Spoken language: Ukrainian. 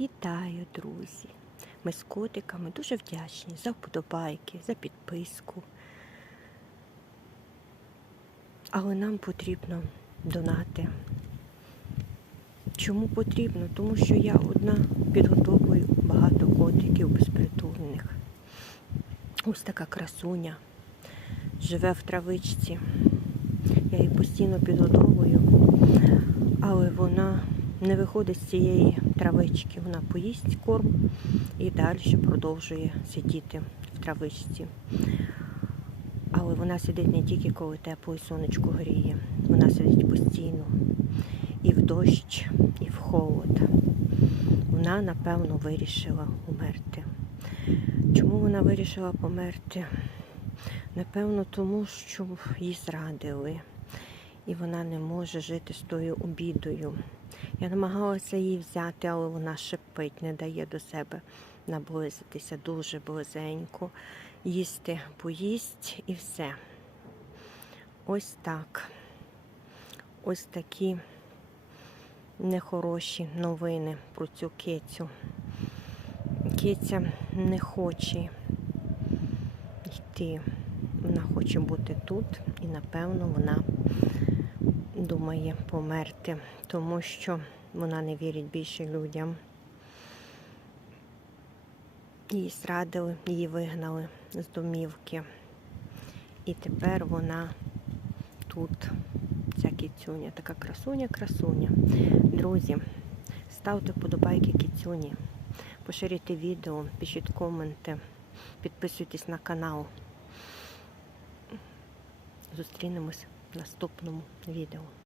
Вітаю, друзі! Ми з котиками дуже вдячні за вподобайки, за підписку. Але нам потрібно донати. Чому потрібно? Тому що я одна підготовую багато котиків безпритульних. Ось така красуня живе в травичці. Я її постійно підгодовую, але вона не виходить з цієї травички. Вона поїсть корм і далі продовжує сидіти в травичці. Але вона сидить не тільки коли тепло і сонечко гріє. Вона сидить постійно. І в дощ, і в холод. Вона, напевно, вирішила умерти. Чому вона вирішила померти? Напевно, тому що її зрадили. І вона не може жити з тою обідою. Я намагалася її взяти, але вона шипить, не дає до себе наблизитися дуже близенько, їсти поїсть і все. Ось так. Ось такі нехороші новини про цю кицю. Киця не хоче йти. Вона хоче бути тут і, напевно, вона думає померти, тому що вона не вірить більше людям. Її зрадили, її вигнали з домівки. І тепер вона тут, ця кіцюня, така красуня-красуня. Друзі, ставте вподобайки кіцюні, поширюйте відео, пишіть коменти, підписуйтесь на канал. Зустрінемось наступному відео.